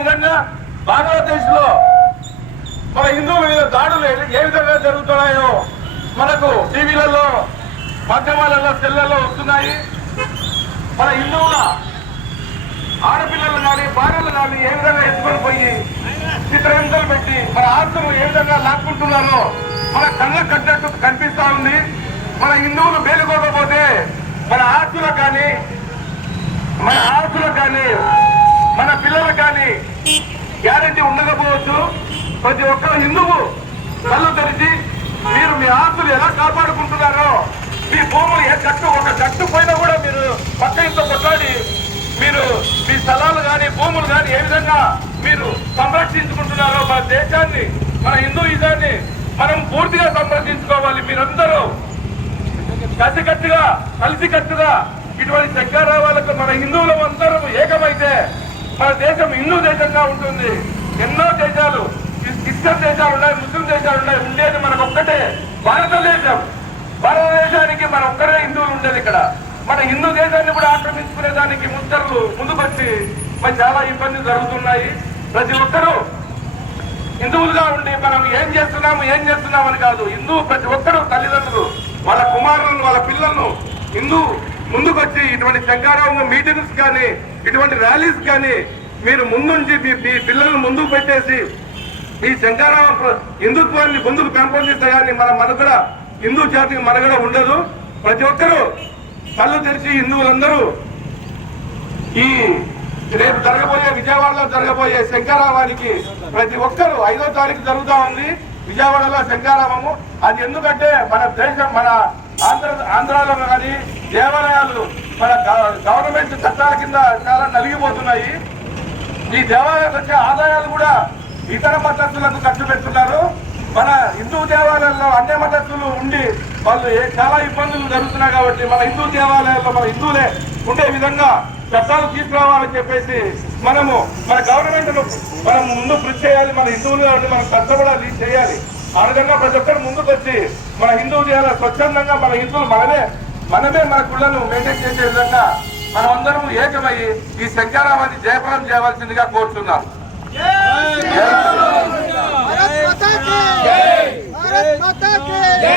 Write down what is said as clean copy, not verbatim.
విధంగా బంగ్లాదేశ్ లో మన హిందువుల మీద దాడులు ఏ విధంగా జరుగుతున్నాయో మనకు టీవీలలో మాధ్యమాలలో సెల్లలో వస్తున్నాయి. మన హిందువుల ఆడపిల్లలు కానీ భార్యలు కానీ ఏ విధంగా ఎత్తుకొని పోయి చిత్రహింసలు పెట్టి మన ఆస్తులు ఏ విధంగా లాక్కుంటున్నారో మన కళ్ళకు కట్టినట్టు కనిపిస్తా ఉంది. మన హిందువులు మేలుకోకపోతే మన ఆస్తులకు కానీ మన పిల్లలకు కానీ గ్యారెంటీ ఉండకపోవచ్చు. ప్రతి ఒక్క హిందువు కళ్ళు తెరిచి మీరు మీ ఆస్తులు ఎలా కాపాడుకుంటున్నారో, మీ భూములు ఒక గట్టు పైన కూడా మీరు పక్క ఇంట్లో కొట్లాడి మీరు మీ స్థలాలు కానీ భూములు కానీ ఏ విధంగా మీరు సంరక్షించుకుంటున్నారో మన దేశాన్ని, మన హిందూయిజాన్ని మనం పూర్తిగా సంరక్షించుకోవాలి. మీరందరూ కలిసికట్టుగా ఇటువంటి శంకరావాలకు మన హిందువులం అందరం ఏకమైతే మన దేశం హిందూ దేశంగా ఉంటుంది. ఎన్నో దేశాలు, క్రిస్టియన్ దేశాలు ఉన్నాయి, ముస్లిం దేశాలు ఉన్నాయి. ఉండేది మనకు ఒక్కటే భారతదేశం. భారతదేశానికి మన ఒక్కరే హిందువులు ఉండేది. ఇక్కడ మన హిందూ దేశాన్ని కూడా ఆక్రమించుకునే దానికి ముచ్చర్లు ముందుకొచ్చి మరి చాలా ఇబ్బందులు జరుగుతున్నాయి. ప్రతి ఒక్కరూ హిందువులుగా ఉండి మనం ఏం చేస్తున్నామని కాదు, హిందువు ప్రతి ఒక్కరూ తల్లిదండ్రులు వాళ్ళ కుమారులను వాళ్ళ పిల్లలను ముందుకొచ్చి ఇటువంటి శంకరావం మీటింగ్స్ కానీ ఇటువంటి ర్యాలీస్ కానీ మీరు ముందుంచి మీ పిల్లలను ముందుకు పెట్టేసి ఈ శంకరావం హిందుత్వాన్ని ముందుకు పెంపొందిస్తే కానీ మన మనుగడ హిందూ జాతికి మనుగడ ఉండదు. ప్రతి ఒక్కరూ కళ్ళు తెరిచి హిందువులందరూ ఈ రేపు విజయవాడలో జరగబోయే శంకరావానికి ప్రతి ఒక్కరూ 5వ తారీఖు జరుగుతూ ఉంది విజయవాడలో శంకరావము. అది ఎందుకంటే మన దేశం, మన ఆంధ్రాలో కానీ దేవాలయాలు మన గవర్నమెంట్ చట్టాల కింద చాలా నలిగిపోతున్నాయి. ఈ దేవాలయాలకు వచ్చే ఆదాయాలు కూడా ఇతర మతస్థులకు ఖర్చు పెడుతున్నారు. మన హిందూ దేవాలయాల్లో అన్య మతస్థులు ఉండి వాళ్ళు చాలా ఇబ్బందులు జరుగుతున్నాయి. కాబట్టి మన హిందూ దేవాలయాల్లో మన హిందువులే ఉండే విధంగా చట్టాలు తీసుకురావాలని చెప్పేసి మన గవర్నమెంట్ మనం ముందు కృషి చేయాలి. మన హిందువులుగా ఉండి మనం కష్టపడాలి, చేయాలి. ఆ విధంగా ప్రతి ఒక్కరు ముందుకు వచ్చి మన హిందూ దేవాలయాలు స్వచ్ఛందంగా మన హిందువులు మనమే మన గుళ్ళను మెయింటైన్ చేసే విధంగా మనం అందరం ఏకమై ఈ శంకరావాన్ని జయప్రదం చేయవలసిందిగా కోరుతున్నాం. भारत माता की जय।